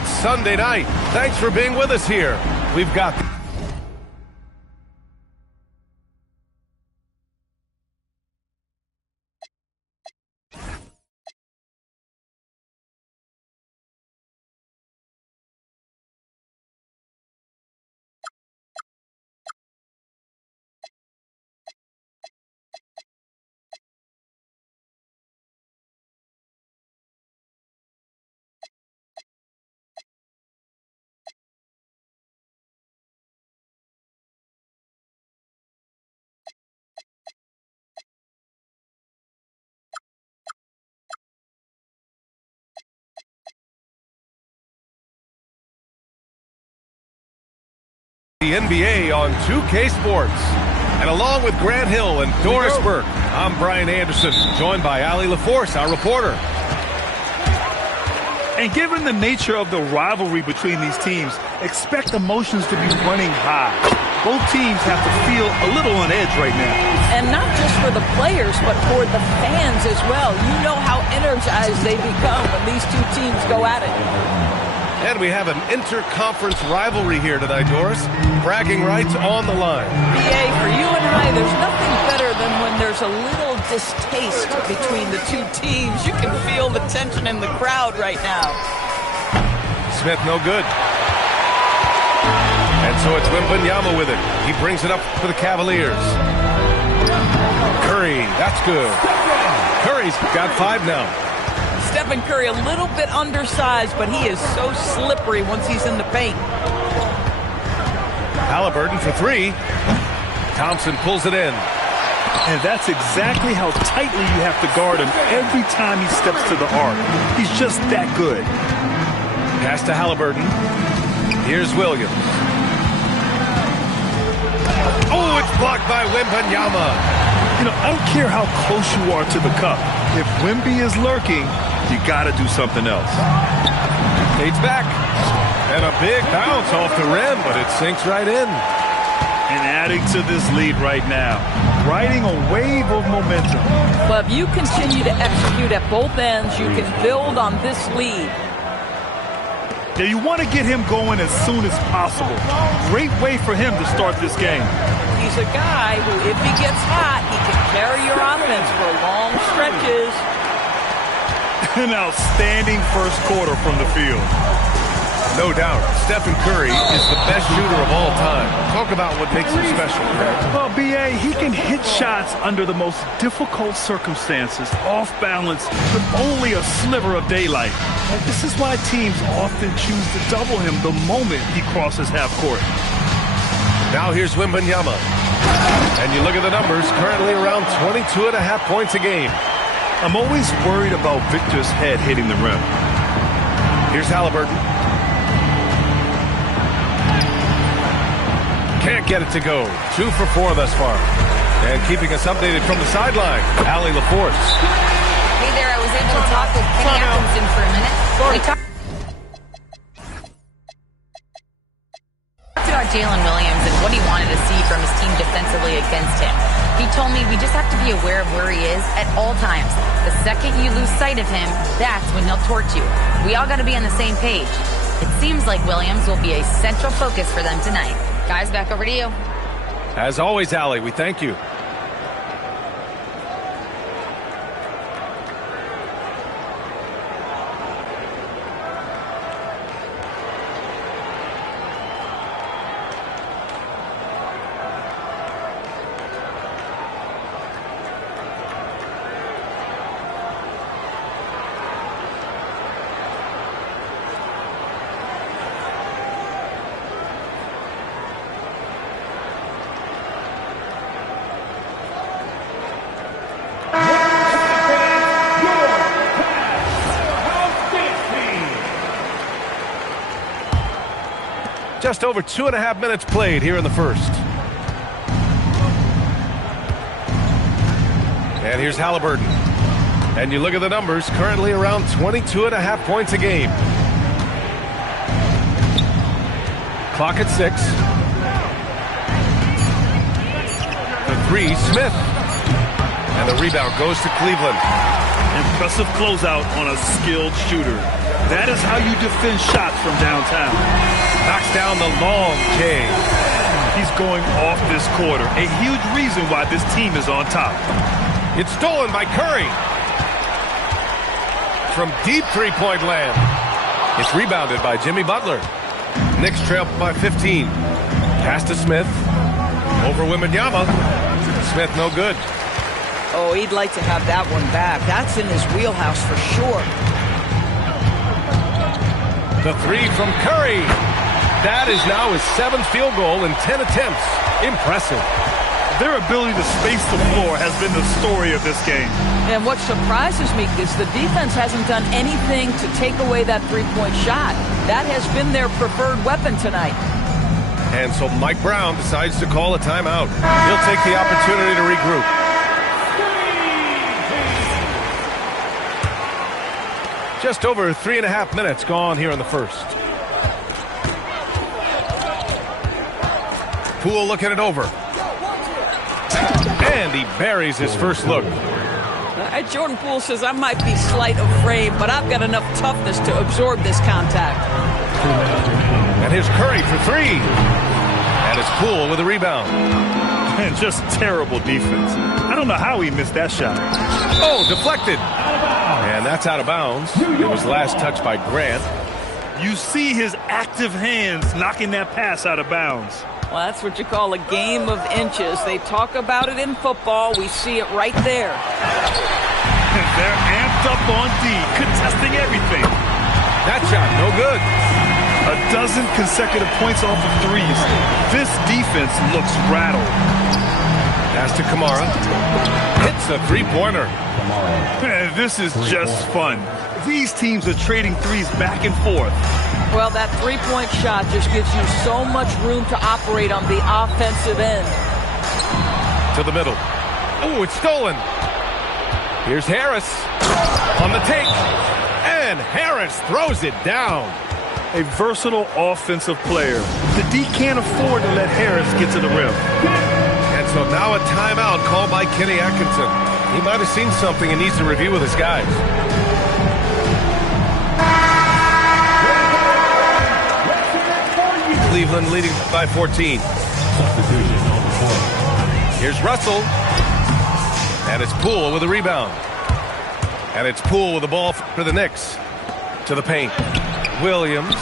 It's Sunday night. Thanks for being with us here. We've got the NBA on 2K Sports. And along with Grant Hill and Doris Burke, I'm Brian Anderson, joined by Allie LaForce, our reporter. And given the nature of the rivalry between these teams, expect emotions to be running high. Both teams have to feel a little on edge right now. And not just for the players, but for the fans as well. You know how energized they become when these two teams go at it. And we have an inter-conference rivalry here tonight, Doris. Bragging rights on the line. BA, for you and I, there's nothing better than when there's a little distaste between the two teams. You can feel the tension in the crowd right now. Smith, no good. And so it's Wembanyama with it. He brings it up for the Cavaliers. Curry, that's good. Curry's got 5 now. Stephen Curry, a little bit undersized, but he is so slippery once he's in the paint. Halliburton for 3. Thompson pulls it in. And that's exactly how tightly you have to guard him every time he steps to the arc. He's just that good. Pass to Halliburton. Here's Williams. Oh, it's blocked by Wembanyama. You know, I don't care how close you are to the cup. If Wemby is lurking, you got to do something else. Fades back. And a big bounce off the rim, but it sinks right in. And adding to this lead right now, riding a wave of momentum. But if you continue to execute at both ends, you can build on this lead. Now you want to get him going as soon as possible. Great way for him to start this game. He's a guy who, if he gets hot, he can carry your offense for long stretches. An outstanding first quarter from the field. No doubt, Stephen Curry is the best shooter of all time. Talk about what makes him special, Craig. Well, B.A., he can hit shots under the most difficult circumstances, off balance, with only a sliver of daylight. And this is why teams often choose to double him the moment he crosses half court. Now here's Wembanyama. And you look at the numbers, currently around 22.5 points a game. I'm always worried about Victor's head hitting the rim. Here's Halliburton. Can't get it to go. 2 for 4 thus far. And keeping us updated from the sideline, Allie LaForce. Hey there, I was able to talk with Kenny Atkinson for a minute. We talked about Jalen Williams and what he wanted to see from his team defensively against him. He told me we just have to be aware of where he is at all times. The second you lose sight of him, that's when he'll torch you. We all got to be on the same page. It seems like Williams will be a central focus for them tonight. Guys, back over to you. As always, Allie, we thank you. Just over 2.5 minutes played here in the first. And here's Halliburton. And you look at the numbers, currently around 22.5 points a game. Clock at 6. The 3, Smith. And the rebound goes to Cleveland. Impressive closeout on a skilled shooter. That is how you defend shots from downtown. Knocks down the long J. He's going off this quarter. A huge reason why this team is on top. It's stolen by Curry. From deep three-point land. It's rebounded by Jimmy Butler. Knicks trail by 15. Pass to Smith. Over Wembanyama. Smith no good. Oh, he'd like to have that one back. That's in his wheelhouse for sure. The three from Curry. That is now his 7th field goal in 10 attempts. Impressive. Their ability to space the floor has been the story of this game. And what surprises me is the defense hasn't done anything to take away that three-point shot. That has been their preferred weapon tonight. And so Mike Brown decides to call a timeout. He'll take the opportunity to regroup. Just over 3.5 minutes gone here in the first. Poole looking it over. And he buries his first look. Jordan Poole says, I might be slight of frame, but I've got enough toughness to absorb this contact. And here's Curry for three. And it's Poole with a rebound. And just terrible defense. I don't know how he missed that shot. Oh, deflected. And that's out of bounds. It was last touched by Grant. You see his active hands knocking that pass out of bounds. Well, that's what you call a game of inches. They talk about it in football. We see it right there. They're amped up on D, contesting everything. That shot, no good. A dozen consecutive points off of threes. This defense looks rattled. Pass to Kamara. Hits a three-pointer. This is just fun. These teams are trading threes back and forth. Well, that three-point shot just gives you so much room to operate on the offensive end. To the middle. Oh, it's stolen. Here's Harris on the take. And Harris throws it down. A versatile offensive player. The D can't afford to let Harris get to the rim. And so now a timeout called by Kenny Atkinson. He might have seen something and needs to review with his guys. Cleveland leading by 14. Here's Russell. And it's Poole with a rebound. And it's Poole with the ball for the Knicks. To the paint. Williams.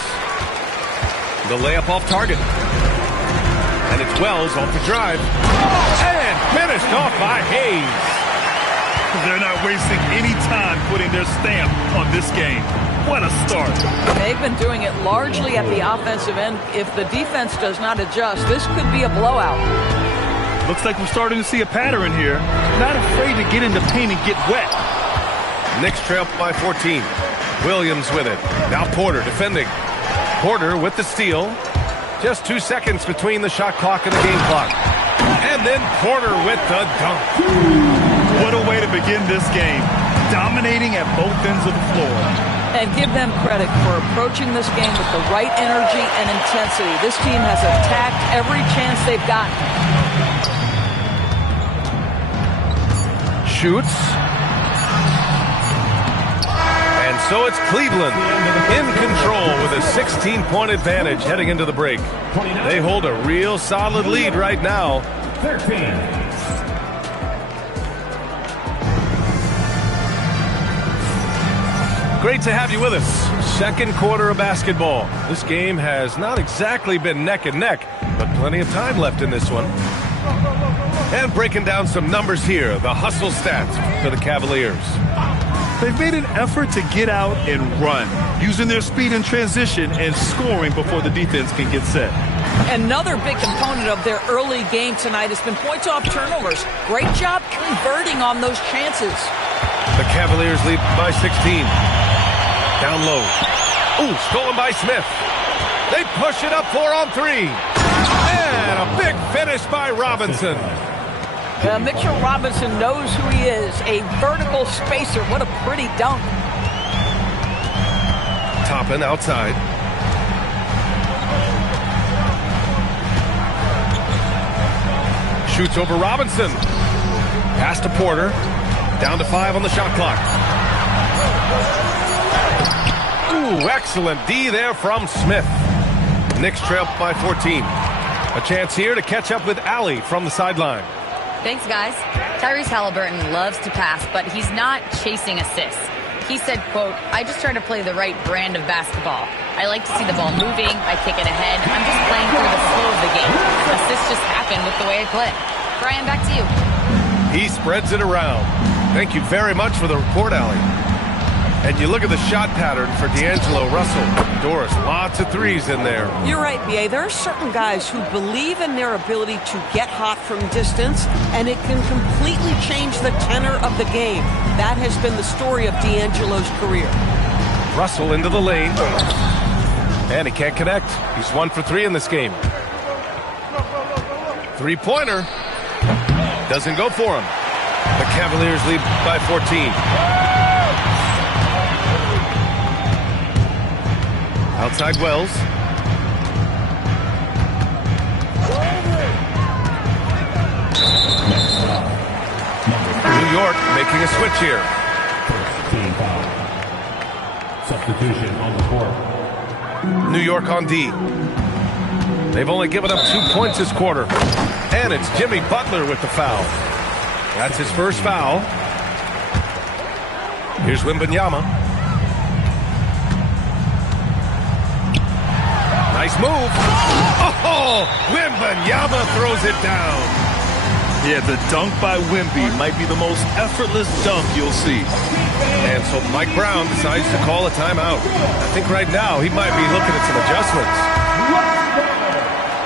The layup off target. And it's Wells off the drive. And finished off by Hayes. They're not wasting any time putting their stamp on this game. What a start. They've been doing it largely at the offensive end. If the defense does not adjust, this could be a blowout. Looks like we're starting to see a pattern here. Not afraid to get in the paint and get wet. Knicks trail by 14. Williams with it. Now Porter defending. Porter with the steal. Just 2 seconds between the shot clock and the game clock. And then Porter with the dunk. What a way to begin this game. Dominating at both ends of the floor. And give them credit for approaching this game with the right energy and intensity. This team has attacked every chance they've gotten. Shoots. And so it's Cleveland in control with a 16-point advantage heading into the break. They hold a real solid lead right now. 13. Great to have you with us. Second quarter of basketball. This game has not exactly been neck and neck, but plenty of time left in this one. And breaking down some numbers here, the hustle stats for the Cavaliers. They've made an effort to get out and run, using their speed in transition and scoring before the defense can get set. Another big component of their early game tonight has been points off turnovers. Great job converting on those chances. The Cavaliers lead by 16. Down low. Ooh, stolen by Smith. They push it up 4 on 3. And a big finish by Robinson. Mitchell Robinson knows who he is. A vertical spacer. What a pretty dunk. Toppin outside. Shoots over Robinson. Pass to Porter. Down to 5 on the shot clock. Ooh, Ooh, excellent D there from Smith. Knicks trail by 14. A chance here to catch up with Allie from the sideline. Thanks, guys. Tyrese Halliburton loves to pass, but he's not chasing assists. He said, quote, "I just try to play the right brand of basketball. I like to see the ball moving. I kick it ahead. I'm just playing through the flow of the game. Assists just happen with the way I play." Brian, back to you. He spreads it around. Thank you very much for the report, Allie. And you look at the shot pattern for D'Angelo Russell. Doris, lots of threes in there. You're right, B.A. There are certain guys who believe in their ability to get hot from distance, and it can completely change the tenor of the game. That has been the story of D'Angelo's career. Russell into the lane. And he can't connect. He's 1 for 3 in this game. Three-pointer. Doesn't go for him. The Cavaliers lead by 14. Outside Wells. New York making a switch here. Substitution on the court. New York on D. They've only given up 2 points this quarter. And it's Jimmy Butler with the foul. That's his first foul. Here's Wembanyama. Nice move. Oh, Wembanyama throws it down. Yeah, the dunk by Wemby might be the most effortless dunk you'll see. And so Mike Brown decides to call a timeout. I think right now he might be looking at some adjustments.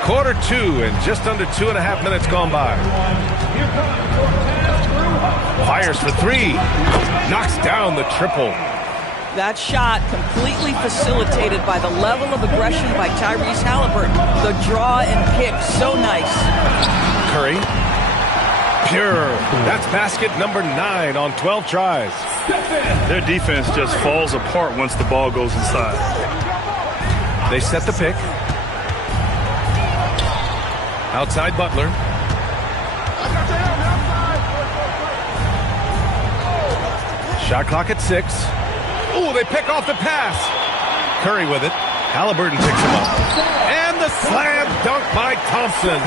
Quarter 2 and just under 2.5 minutes gone by. Fires for 3. Knocks down the triple. That shot completely facilitated by the level of aggression by Tyrese Halliburton. The draw and kick, so nice. Curry. Pure. That's basket number 9 on 12 tries. Their defense just falls apart once the ball goes inside. They set the pick. Outside Butler. Shot clock at 6. Oh, they pick off the pass. Curry with it. Halliburton picks him up. And the slam dunk by Thompson.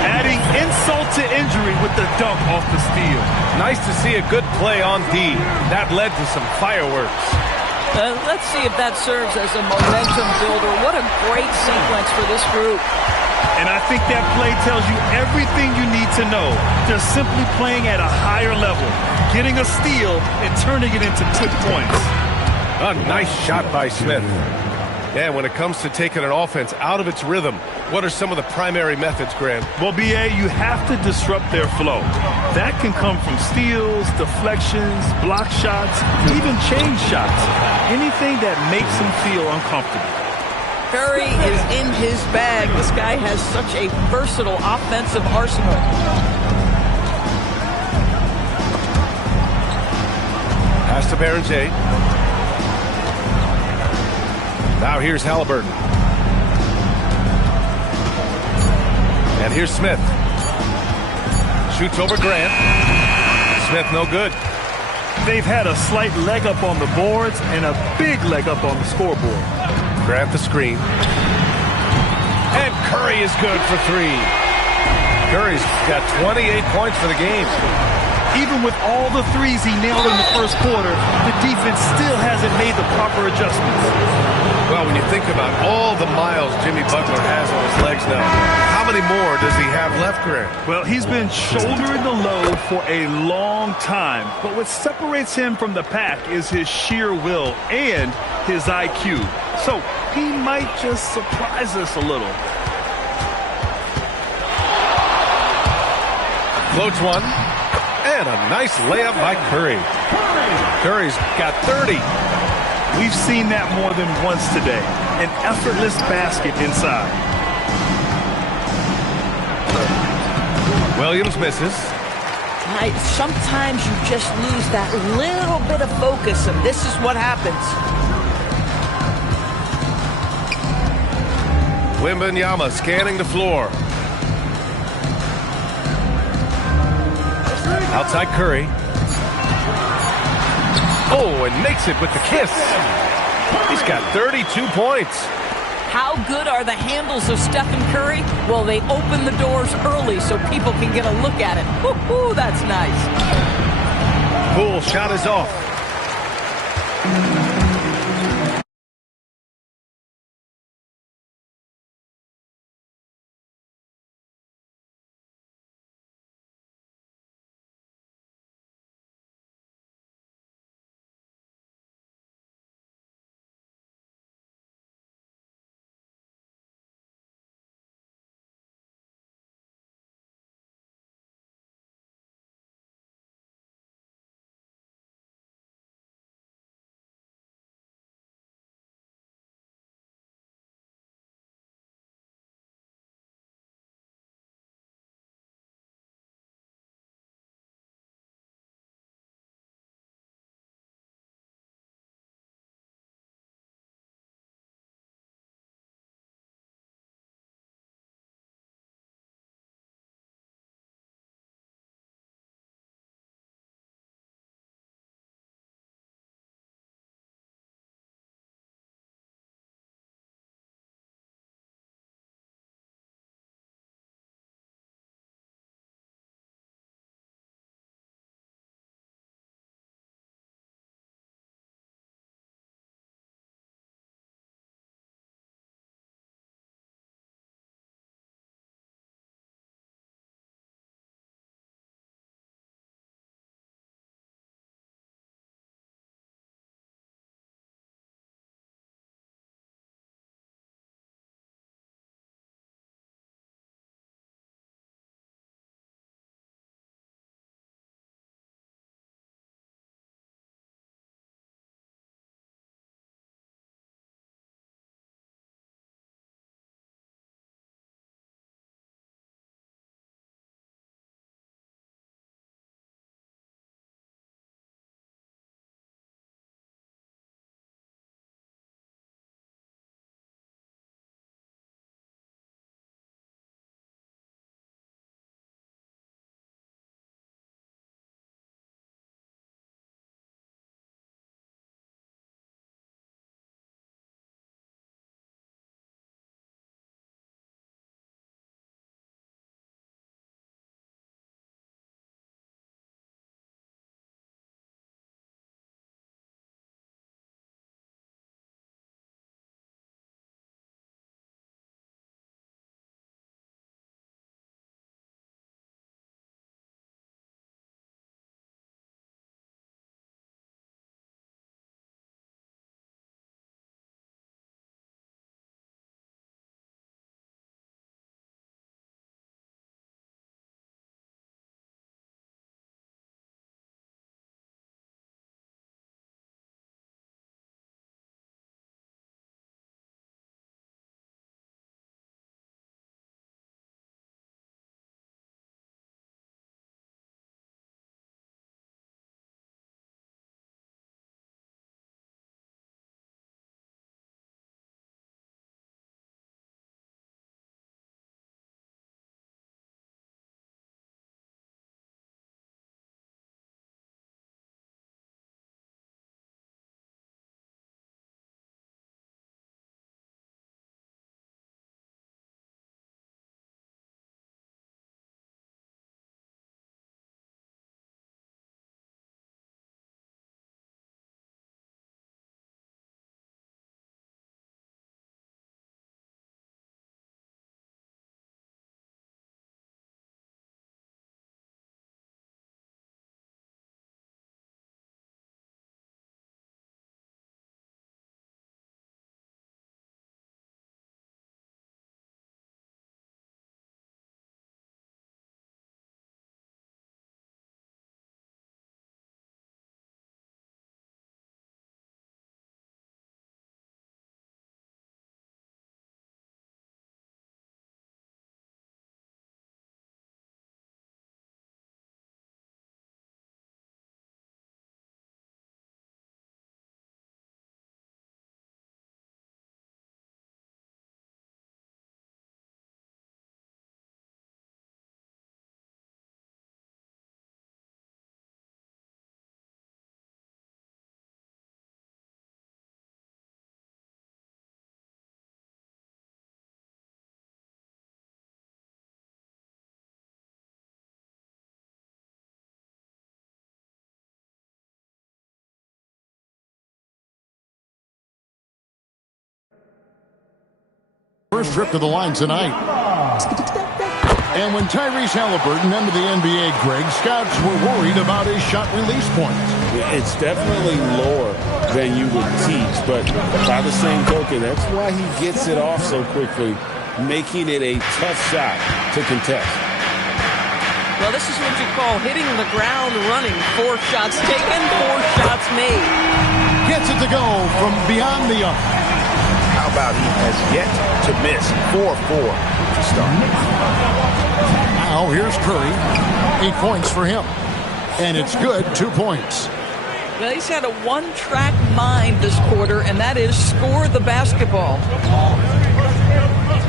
Adding insult to injury with the dunk off the steal. Nice to see a good play on D. That led to some fireworks. Let's see if that serves as a momentum builder. What a great sequence for this group. And I think that play tells you everything you need to know. They're simply playing at a higher level, getting a steal and turning it into quick points. A nice shot by Smith. Yeah, when it comes to taking an offense out of its rhythm, what are some of the primary methods, Grant? Well, B.A., you have to disrupt their flow. That can come from steals, deflections, block shots, even change shots. Anything that makes them feel uncomfortable. Curry is in his bag. This guy has such a versatile offensive arsenal. Pass to Baron J. Now here's Halliburton. And here's Smith. Shoots over Grant. Smith no good. They've had a slight leg up on the boards and a big leg up on the scoreboard. Grant the screen. And Curry is good for 3. Curry's got 28 points for the game. Even with all the threes he nailed in the first quarter, the defense still hasn't made the proper adjustments. Well, when you think about all the miles Jimmy Butler has on his legs now, how many more does he have left, Grant? Well, he's been shouldering the load for a long time, but what separates him from the pack is his sheer will and his IQ. So he might just surprise us a little. Floats one. And a nice layup by Curry. Curry's got 30. We've seen that more than once today. An effortless basket inside. Williams misses. Sometimes you just lose that little bit of focus, and this is what happens. Wembanyama scanning the floor. Outside Curry. Oh, and makes it with the kiss. He's got 32 points. How good are the handles of Stephen Curry? Well, they open the doors early so people can get a look at it. Woo-hoo, that's nice. Poole shot is off. first trip to the line tonight. And when Tyrese Halliburton entered the NBA, Greg, scouts were worried about his shot release point. It's definitely lower than you would teach, but by the same token, that's why he gets it off so quickly, making it a tough shot to contest. Well, this is what you call hitting the ground running. 4 shots taken, 4 shots made. Gets it to go from beyond the arc. How about he has yet to miss 4-4 to start. Now here's Curry. 8 points for him. And it's good, 2 points. Well, he's had a one-track mind this quarter, and that is score the basketball.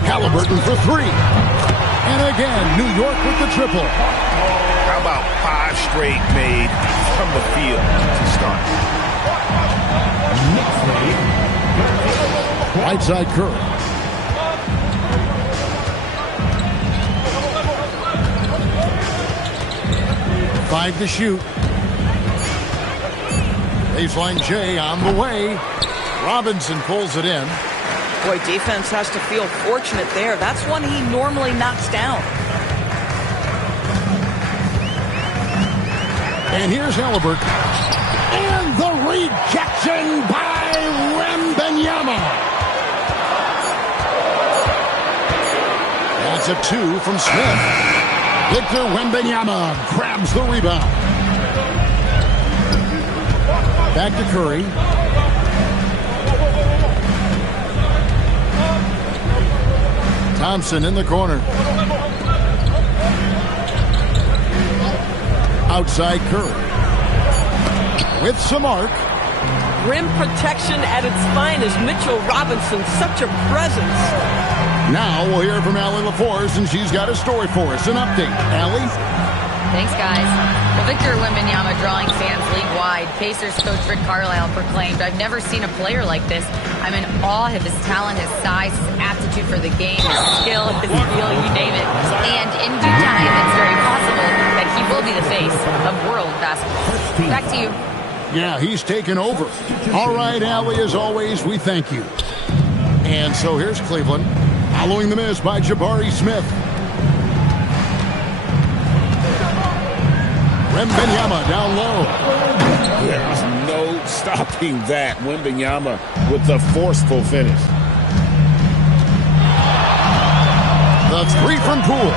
Halliburton for 3. And again, New York with the triple. How about 5 straight made from the field to start? Right side Curry. Five to shoot. Baseline J on the way. Robinson pulls it in. Boy, defense has to feel fortunate there. That's one he normally knocks down. And here's Halliburton. And the rejection by Wembanyama. That's a 2 from Smith. Victor Wembanyama grabs the rebound. Back to Curry. Thompson in the corner. Outside Curry. With some arc. Rim protection at its finest. Mitchell Robinson, such a presence. Now we'll hear from Allie LaForce, and she's got a story for us. An update. Allie? Thanks, guys. Well, Victor Wembanyama drawing fans league-wide. Pacers coach Rick Carlisle proclaimed, "I've never seen a player like this. I'm in awe of his talent, his size, his aptitude for the game, his skill, his feel, you name it. And in due time, it's very possible that he will be the face of world basketball." Back to you. Yeah, he's taken over. All right, Allie, as always, we thank you. And so here's Cleveland, following the miss by Jabari Smith. Wembanyama down low. There's no stopping that. Wembanyama with the forceful finish. The 3 from Poole.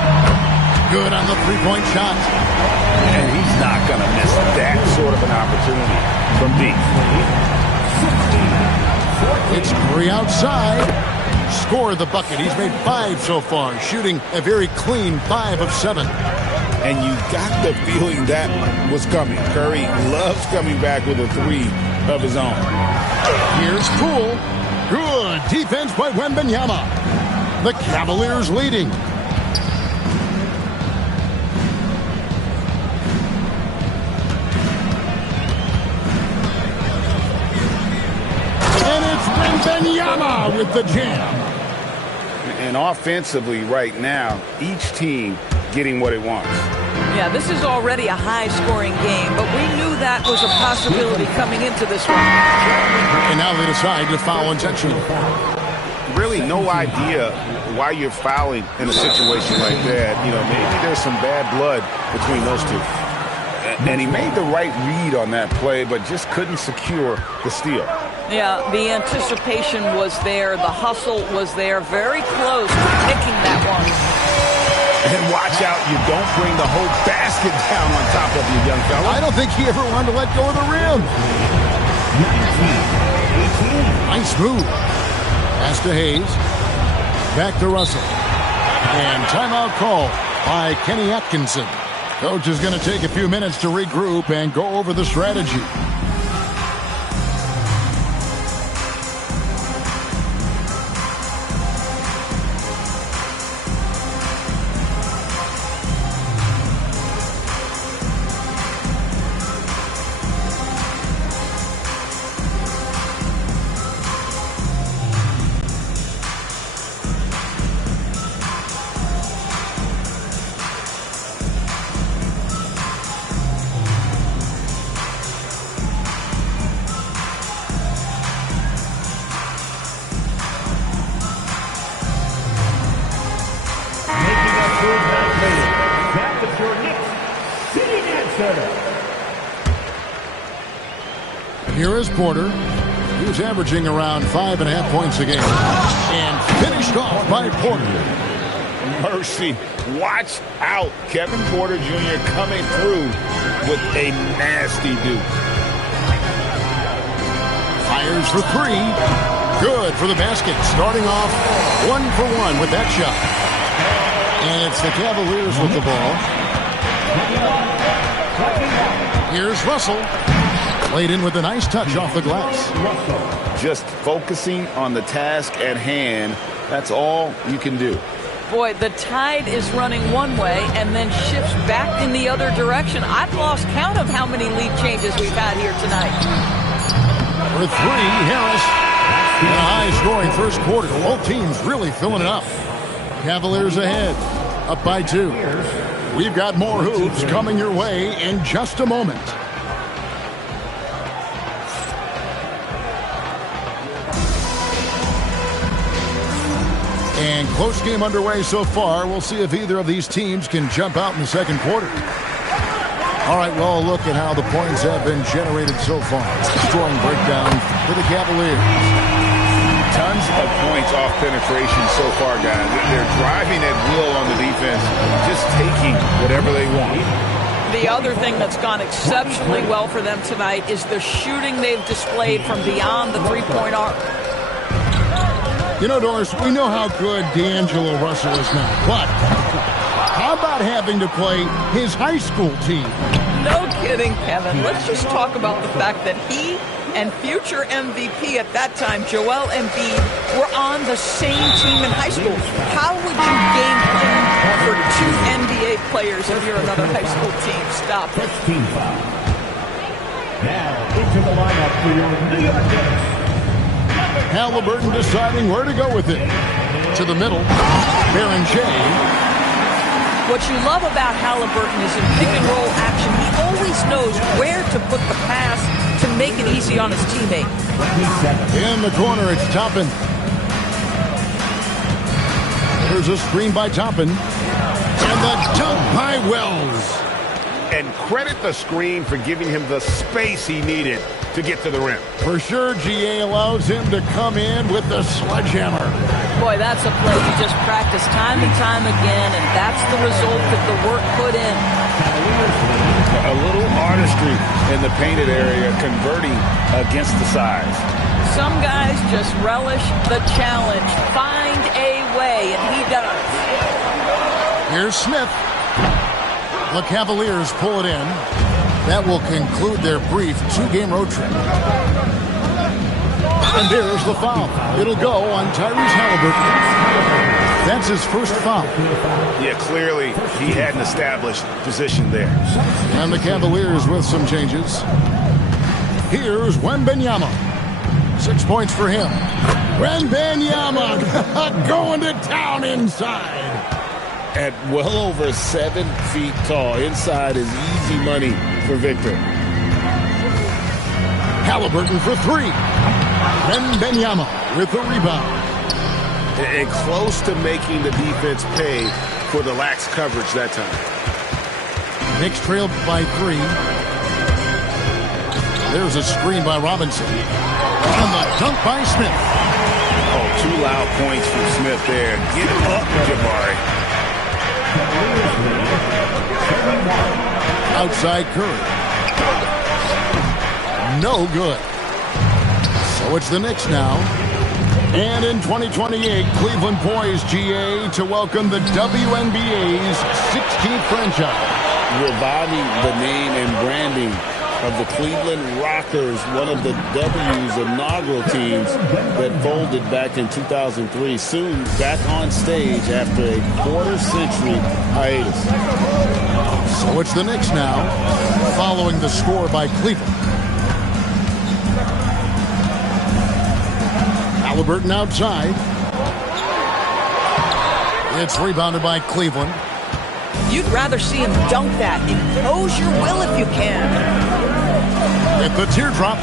Good on the 3-point shot. And he's not going to miss that sort of an opportunity from deep. It's Curry outside. Score the bucket. He's made 5 so far, shooting a very clean 5 of 7. And you got the feeling that was coming. Curry loves coming back with a 3 of his own. Here's Poole. Good defense by Wembanyama. The Cavaliers leading. And it's Wembanyama with the jam. And offensively right now, each team getting what it wants. Yeah, this is already a high-scoring game, but we knew that was a possibility coming into this one. And now they decide to foul intentionally. Really no idea why you're fouling in a situation like that. You know, maybe there's some bad blood between those two. And he made the right read on that play, but just couldn't secure the steal. Yeah, the anticipation was there. The hustle was there. Very close to picking that one. And watch out, you don't bring the whole basket down on top of you, young fella. I don't think he ever wanted to let go of the rim. 19, 18. Nice move. Pass to Hayes. Back to Russell. And timeout call by Kenny Atkinson. Coach is going to take a few minutes to regroup and go over the strategy. Here is Porter. He's averaging around 5.5 points a game. And finished off by Porter. Mercy. Watch out. Kevin Porter Jr. coming through with a nasty dude. Fires for three. Good for the basket. Starting off 1-for-1 with that shot. And it's the Cavaliers with the ball. Here's Russell. Played in with a nice touch off the glass. Just focusing on the task at hand. That's all you can do. Boy, the tide is running one way and then shifts back in the other direction. I've lost count of how many lead changes we've had here tonight. For three, Harris. And a high-scoring first quarter. Both teams really filling it up. Cavaliers ahead, up by 2. We've got more hoops coming your way in just a moment. And close game underway so far. We'll see if either of these teams can jump out in the second quarter. All right, well, look at how the points have been generated so far. Strong breakdown for the Cavaliers. Tons of points off penetration so far, guys. They're driving at will on the defense, just taking whatever they want. The other thing that's gone exceptionally well for them tonight is the shooting they've displayed from beyond the three-point arc. You know, Doris, we know how good D'Angelo Russell is now, but how about having to play his high school team? No kidding, Kevin. Let's just talk about the fact that he and future MVP at that time, Joel Embiid, were on the same team in high school. How would you game plan for 2 NBA players if you're another high school team? Stop it. Team foul. Now into the lineup for your New York Knicks. Halliburton deciding where to go with it. To the middle. Baron Shea. What you love about Halliburton is in pick-and-roll action, he always knows where to put the pass to make it easy on his teammate. In the corner, it's Toppin. There's a screen by Toppin. And the dunk by Wells. And credit the screen for giving him the space he needed to get to the rim. For sure, GA allows him to come in with the sledgehammer. Boy, that's a play you just practice time and time again, and that's the result of the work put in. A little artistry in the painted area, converting against the size. Some guys just relish the challenge. Find a way, and he does. Here's Smith. The Cavaliers pull it in. That will conclude their brief 2-game road trip. And there's the foul. It'll go on Tyrese Halliburton. That's his first foul. Yeah, clearly he had an established position there. And the Cavaliers with some changes. Here's Wembanyama. 6 points for him. Wembanyama going to town inside. At well over 7 feet tall. Inside is easy money for Victor. Halliburton for 3. Wembanyama with the rebound. And close to making the defense pay for the lax coverage that time. Knicks trailed by 3. There's a screen by Robinson. And the dunk by Smith. Oh, 2 loud points from Smith there. Get him up, Jabari. Outside Curry. No good. So it's the Knicks now. And in 2028, Cleveland poised, GA, to welcome the WNBA's 16th franchise. Reviving the name and branding of the Cleveland Rockers, one of the W's inaugural teams that folded back in 2003. Soon back on stage after a quarter-century hiatus. So it's the Knicks now, following the score by Cleveland. Halliburton outside. It's rebounded by Cleveland. You'd rather see him dunk that. Impose your will if you can. With the teardrop,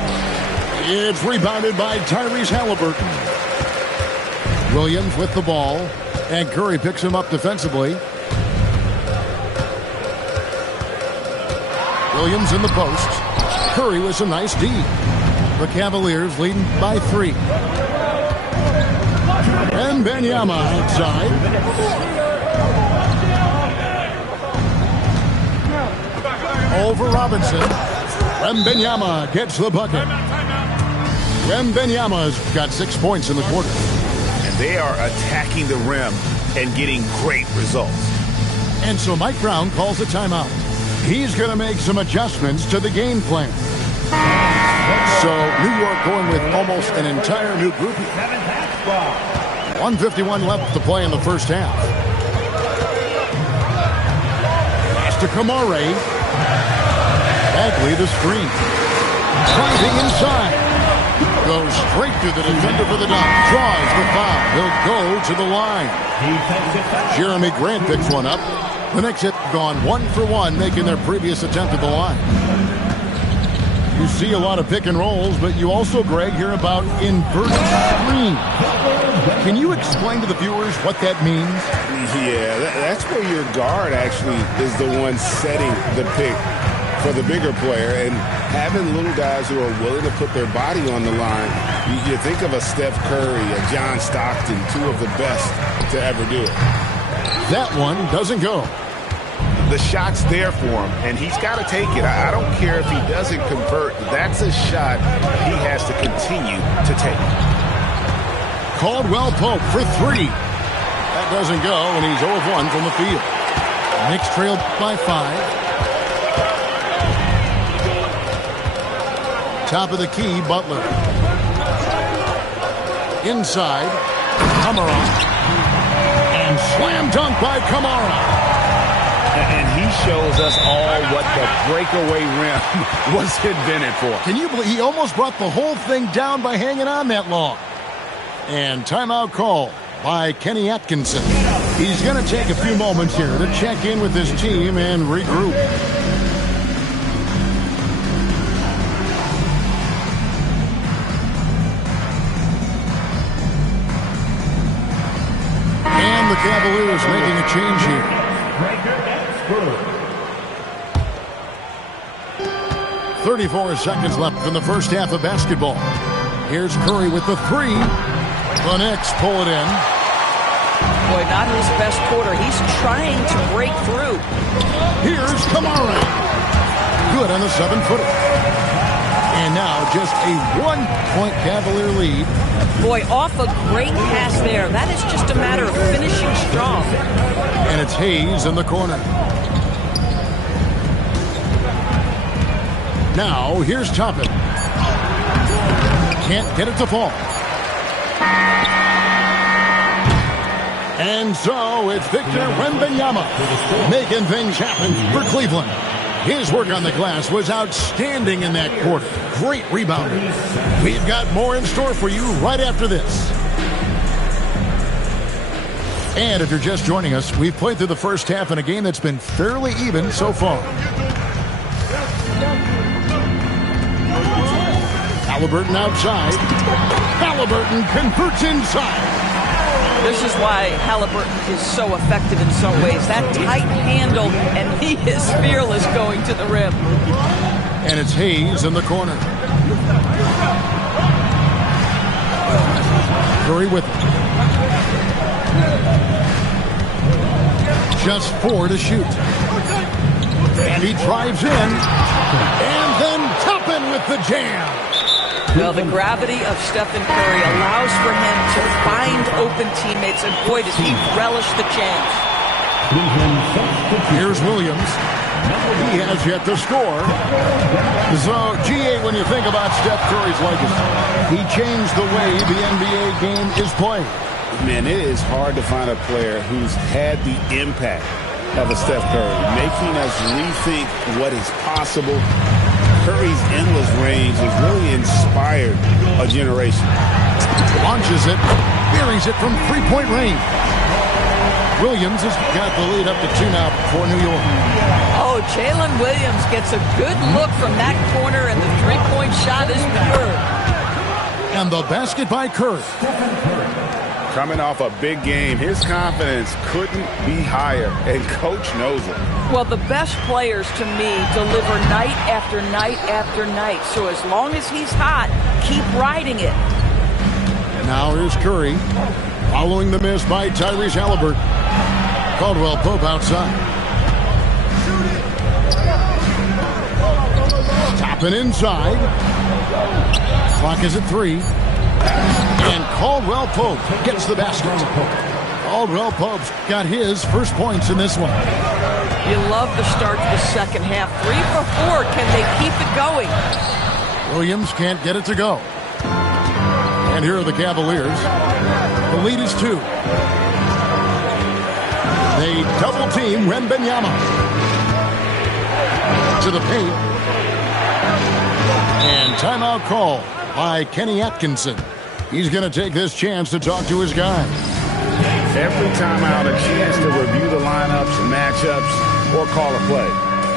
it's rebounded by Tyrese Halliburton. Williams with the ball, and Curry picks him up defensively. Williams in the post. Curry with some nice D. The Cavaliers leading by 3. And Benyama outside. Over Robinson. Benyama gets the bucket. Benyama's got 6 points in the quarter. And they are attacking the rim and getting great results. And so Mike Brown calls a timeout. He's going to make some adjustments to the game plan. So New York going with almost an entire new group. 1:51 left to play in the first half. Pass to Kamare. Bagley the screen. Driving inside. Goes straight to the defender for the dunk. Draws the foul. He'll go to the line. Jeremy Grant picks one up. The Knicks have gone 1 for 1, making their previous attempt at the line. You see a lot of pick and rolls, but you also, Greg, hear about inverted screen. Can you explain to the viewers what that means? Yeah, that's where your guard actually is the one setting the pick for the bigger player, and having little guys who are willing to put their body on the line. You think of a Steph Curry, a John Stockton, 2 of the best to ever do it. That one doesn't go. The shot's there for him, and he's got to take it. I don't care if he doesn't convert. That's a shot he has to continue to take. Caldwell Pope for 3. That doesn't go, and he's 0 of 1 from the field. Knicks trailed by 5. Top of the key, Butler. Inside, Kamara. And slam dunk by Kamara. And he shows us all what the breakaway rim was invented for. Can you believe he almost brought the whole thing down by hanging on that long? And timeout call by Kenny Atkinson. He's going to take a few moments here to check in with his team and regroup. And the Cavaliers making a change here. 34 seconds left in the first half of basketball. Here's Curry with the 3. The Knicks pull it in. Boy, not his best quarter. He's trying to break through. Here's Kamara. Good on the 7-footer. And now just a 1-point Cavalier lead. Boy, off a great pass there. That is just a matter of finishing strong. And it's Hayes in the corner. Now, here's Toppin. Can't get it to fall. And so it's Victor Wembanyama making things happen for Cleveland. His work on the glass was outstanding in that quarter. Great rebounder. We've got more in store for you right after this. And if you're just joining us, we've played through the first half in a game that's been fairly even so far. Halliburton outside. Halliburton converts inside. This is why Halliburton is so effective in some ways. That tight handle, and he is fearless going to the rim. And it's Hayes in the corner. Curry with it. Just 4 to shoot. And he drives in. And then Toppin with the jam. Well, the gravity of Stephen Curry allows for him to find open teammates, and boy, does he relish the chance. Here's Williams. He has yet to score. So, GA, when you think about Steph Curry's legacy, he changed the way the NBA game is played. Man, it is hard to find a player who's had the impact of a Steph Curry, making us rethink what is possible. Curry's endless range has really inspired a generation. Launches it, buries it from 3-point range. Williams has got the lead up to 2 now for New York. Oh, Jalen Williams gets a good look from that corner, and the 3-point shot is good. And the basket by Curry. Coming off a big game, his confidence couldn't be higher, and Coach knows it. Well, the best players, to me, deliver night after night after night. So as long as he's hot, keep riding it. Now here's Curry. Following the miss by Tyrese Halliburton. Caldwell Pope outside. Stopping inside. Clock is at 3. And Caldwell Pope gets the basket. Caldwell Pope's got his first points in this one. You love the start to the second half. 3 for 4. Can they keep it going? Williams can't get it to go. And here are the Cavaliers. The lead is 2. They double team Wembanyama. To the paint. And timeout call by Kenny Atkinson. He's going to take this chance to talk to his guys. Every timeout, a chance to review the lineups, matchups, or call a play.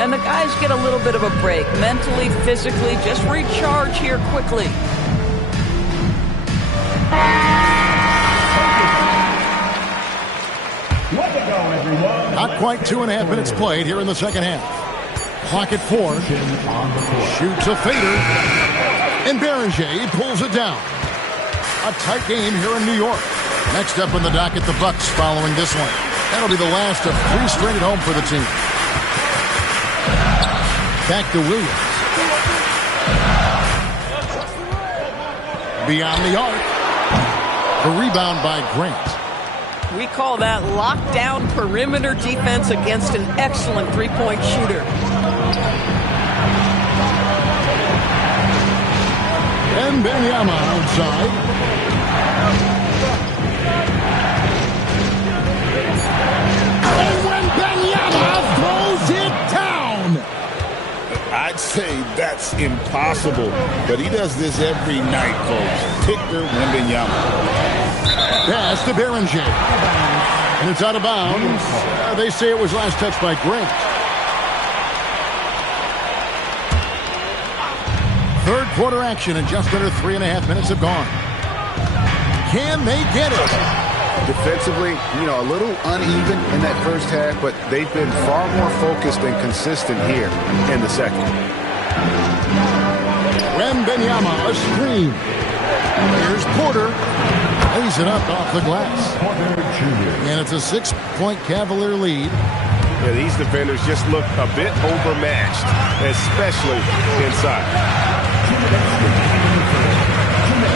And the guys get a little bit of a break. Mentally, physically, just recharge here quickly. Not quite 2.5 minutes played here in the second half. Clock at 4. Shoots a fader. And Berenger pulls it down. A tight game here in New York. Next up on the docket, the Bucks following this one. That'll be the last of 3 straight at home for the team. Back to Williams. Beyond the arc. The rebound by Grant. We call that lockdown perimeter defense against an excellent three-point shooter. And Wembanyama outside. And Wembanyama throws it down. I'd say that's impossible, but he does this every night, folks. Victor Wembanyama. Pass to Berenger. And it's out of bounds. They say it was last touched by Grant. Third quarter action and just under 3.5 minutes have gone. Can they get it? Defensively, a little uneven in that first half, but they've been far more focused and consistent here in the second. Wembanyama, a screen. Here's Porter. Lays it up off the glass. And it's a 6-point Cavalier lead. Yeah, these defenders just look a bit overmatched, especially inside.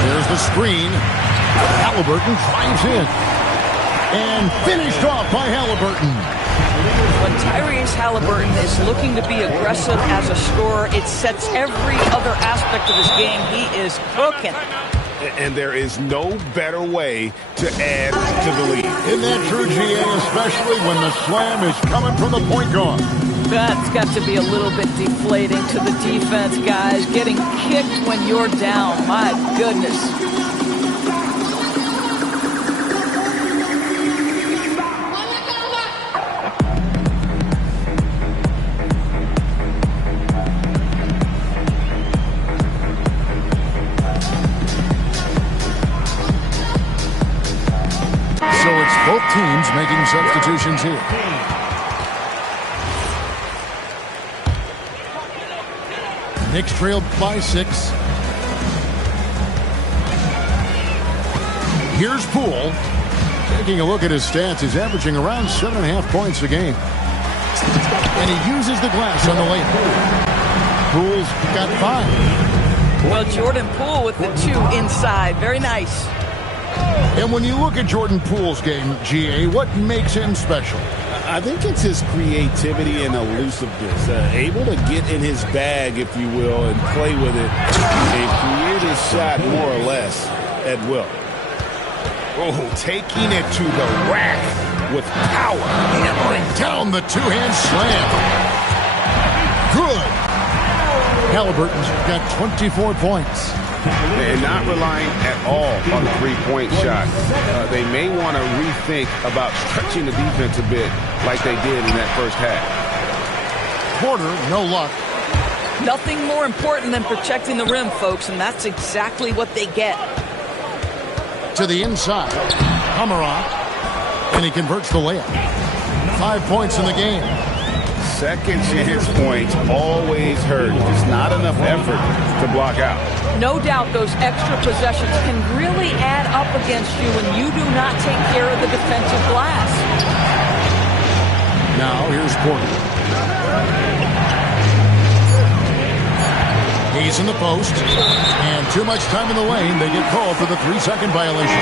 There's the screen. Halliburton drives in. And finished off by Halliburton. When Tyrese Halliburton is looking to be aggressive as a scorer, it sets every other aspect of his game. He is cooking. And there is no better way to add to the lead. Isn't that true, GA, especially when the slam is coming from the point guard? That's got to be a little bit deflating to the defense, guys. Getting kicked when you're down. My goodness. So it's both teams making substitutions here. Knicks trailed by 6. Here's Poole. Taking a look at his stats, he's averaging around 7.5 points a game. And he uses the glass on the layup. Poole's got 5. Well, Jordan Poole with the 2 inside. Very nice. And when you look at Jordan Poole's game, GA, what makes him special? I think it's his creativity and elusiveness. Able to get in his bag, if you will, and play with it and create his shot more or less at will. Oh, taking it to the rack with power. Hammering down the two-hand slam. Good. Halliburton's got 24 points. And not relying at all on the three-point shot. They may want to rethink about stretching the defense a bit like they did in that first half. Porter, no luck. Nothing more important than protecting the rim, folks, and that's exactly what they get. To the inside. Hamara. And he converts the layup. 5 points in the game. second chance points always hurt. Just not enough effort to block out. No doubt those extra possessions can really add up against you when you do not take care of the defensive glass. Now here's Porter. He's in the post. And too much time in the lane. They get called for the 3-second violation.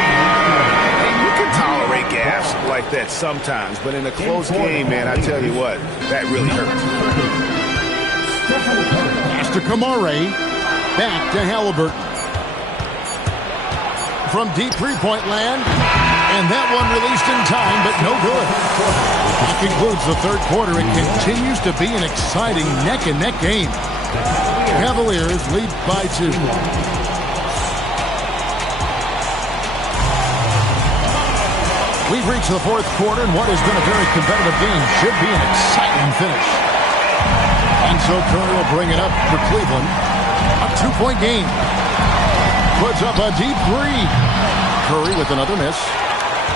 You can tolerate gaffes like that sometimes, but in a close game, man, I tell you what, that really hurts. Pass to Kamare. Back to Halliburton. From deep three-point land. And that one released in time, but no good. That concludes the third quarter. It continues to be an exciting neck-and-neck game. Cavaliers lead by 2. We've reached the fourth quarter, and what has been a very competitive game should be an exciting finish. And so Curry will bring it up for Cleveland. A 2-point game. Puts up a deep 3. Curry with another miss.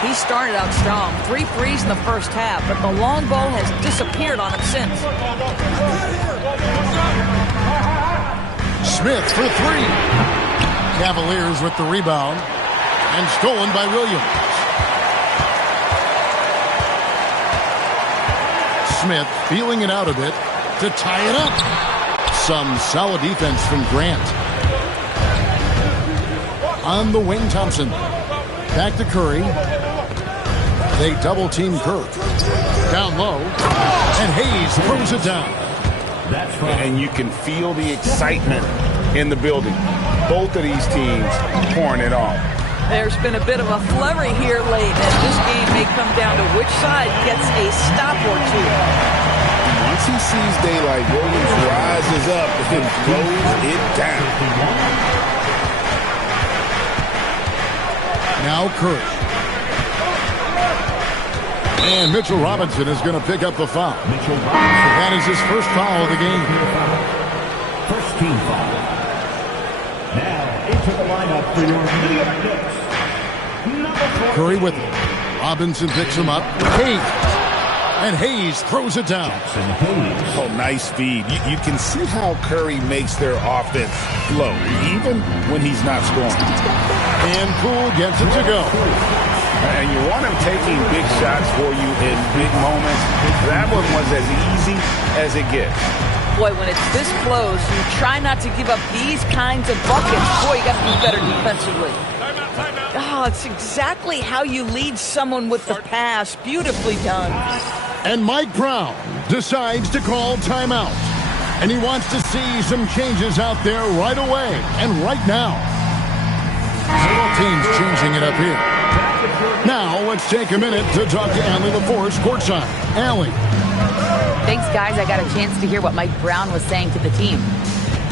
He started out strong. 3 threes in the first half, but the long ball has disappeared on him since. Smith for 3. Cavaliers with the rebound. And stolen by Williams. Smith feeling it out a bit to tie it up. Some solid defense from Grant. On the wing, Thompson. Back to Curry. They double-team Curry. Down low. And Hayes throws it down. That's right. And you can feel the excitement in the building. Both of these teams pouring it on. There's been a bit of a flurry here late, and this game may come down to which side gets a stop or two. Once he sees daylight, Williams rises up and throws it down. Now Curry. And Mitchell Robinson is going to pick up the foul. That is his first foul of the game. First team foul. Now into the lineup for your New York Knicks. Curry with him. Robinson picks him up. Hayes. And Hayes throws it down. Oh, nice feed. You can see how Curry makes their offense flow, even when he's not scoring. And Poole gets it to go. And you want him taking big shots for you in big moments. That one was as easy as it gets. Boy, when it's this close, you try not to give up these kinds of buckets. Boy, you got to be better defensively. Oh, it's exactly how you lead someone with the pass. Beautifully done. And Mike Brown decides to call timeout. And he wants to see some changes out there right away and right now. Several teams changing it up here. Now, let's take a minute to talk to Allie LaForce courtside. Allie. Thanks, guys. I got a chance to hear what Mike Brown was saying to the team.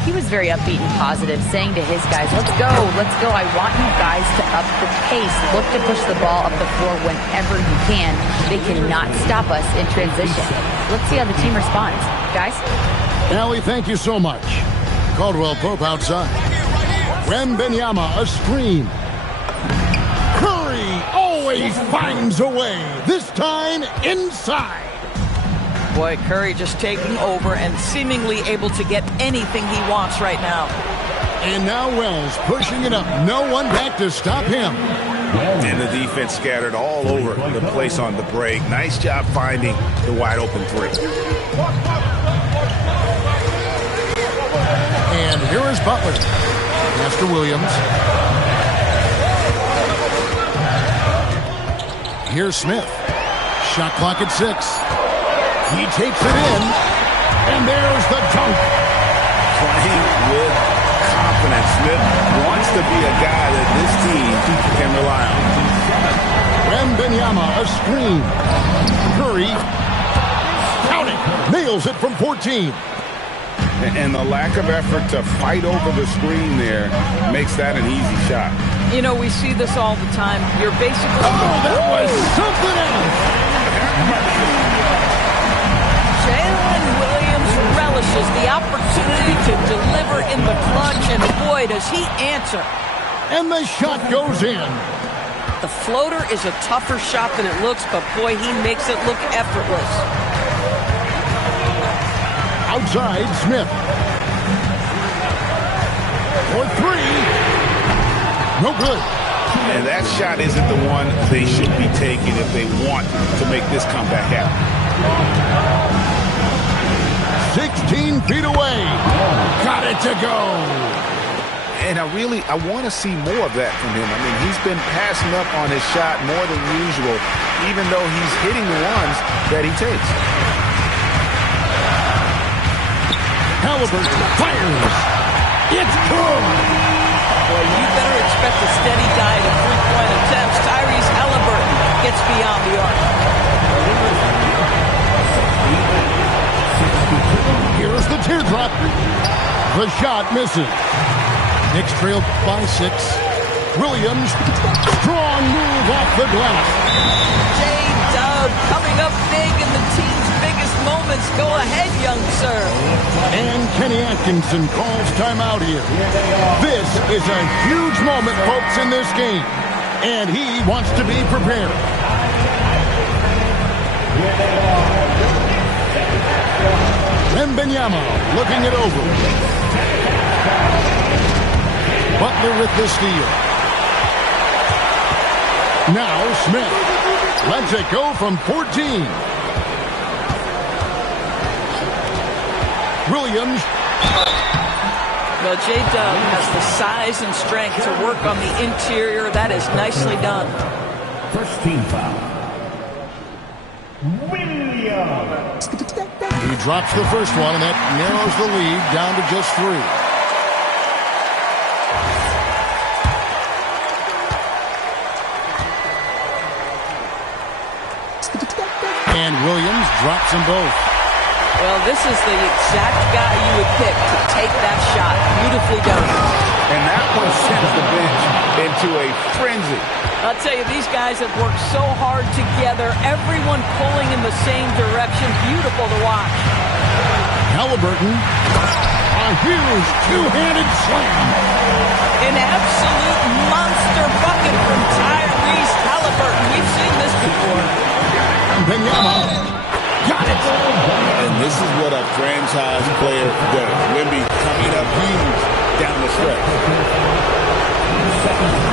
He was very upbeat and positive, saying to his guys, let's go. I want you guys to up the pace. Look to push the ball up the floor whenever you can. They cannot stop us in transition. Let's see how the team responds. Guys? Allie, thank you so much. Caldwell Pope outside. Wembanyama, a screen. Curry always finds a way. This time inside. Boy, Curry just taking over and seemingly able to get anything he wants right now. And now Wells pushing it up. No one back to stop him. And the defense scattered all over the place on the break. Nice job finding the wide open 3. And here is Butler. Master Williams. Here's Smith. Shot clock at 6. He takes it in. And there's the dunk. Playing with confidence. Smith wants to be a guy that this team can rely on. Wembanyama, a screen. Curry, counting, nails it from 14. And the lack of effort to fight over the screen there makes that an easy shot. You know, we see this all the time. You're basically... Oh, that was something else. Jalen Williams relishes the opportunity to deliver in the clutch, and boy, does he answer. And the shot goes in. The floater is a tougher shot than it looks, but boy, he makes it look effortless. Outside, Smith. For three. No good. And that shot isn't the one they should be taking if they want to make this comeback happen. 16 feet away. Got it to go. And I want to see more of that from him. I mean, he's been passing up on his shot more than usual, even though he's hitting the ones that he takes. Halliburton fires. It's good. Boy, you better expect a steady diet of three-point attempts. Tyrese Halliburton gets beyond the arc. Here's the teardrop. The shot misses. Knicks trail by 6. Williams, strong move off the glass. J-Dub coming up big in the team's biggest moments. Go ahead, young sir. And Kenny Atkinson calls timeout here. This is a huge moment, folks, in this game. And he wants to be prepared. Wembanyama looking it over. Butler with the steal. Now Smith lets it go from 14. Williams. Well, J-Dub has the size and strength to work on the interior. That is nicely done. First team foul. Williams. He drops the first one, and that narrows the lead down to just 3. And Williams drops them both. Well, this is the exact guy you would pick to take that shot. Beautifully done. And that one sends the bench into a frenzy. I'll tell you, these guys have worked so hard together. Everyone pulling in the same direction. Beautiful to watch. Halliburton, a huge two-handed slam. An absolute monster bucket from Tyrese Halliburton. We've seen this before. Wembanyama got it. And this is what a franchise player does. Wemby coming up huge down the stretch.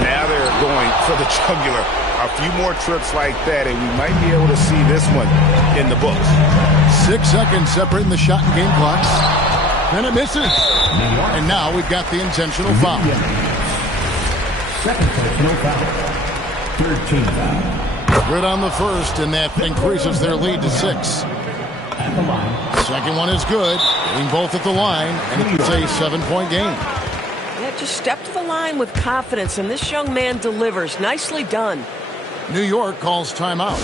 Now they're going for the jugular. A few more trips like that, and we might be able to see this one in the books. 6 seconds separating the shot and game clocks. And it misses. And now we've got the intentional foul. Second personal foul. Third team foul. Good on the first, and that increases their lead to 6. At the line. Second one is good. Getting both at the line, and it's a 7-point game. Yeah, just step to the line with confidence, and this young man delivers. Nicely done. New York calls timeout.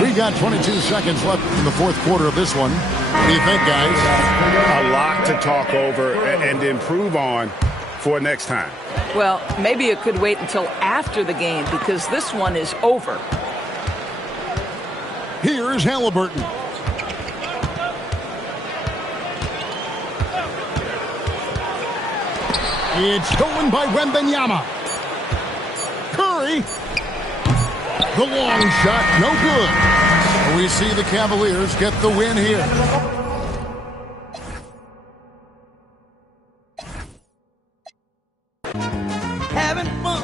We got 22 seconds left in the fourth quarter of this one. What do you think, guys? A lot to talk over and improve on for next time. Well, maybe it could wait until after the game because this one is over. Here's Halliburton. It's stolen by Wembanyama. Curry. The long shot, no good. We see the Cavaliers get the win here. Having fun.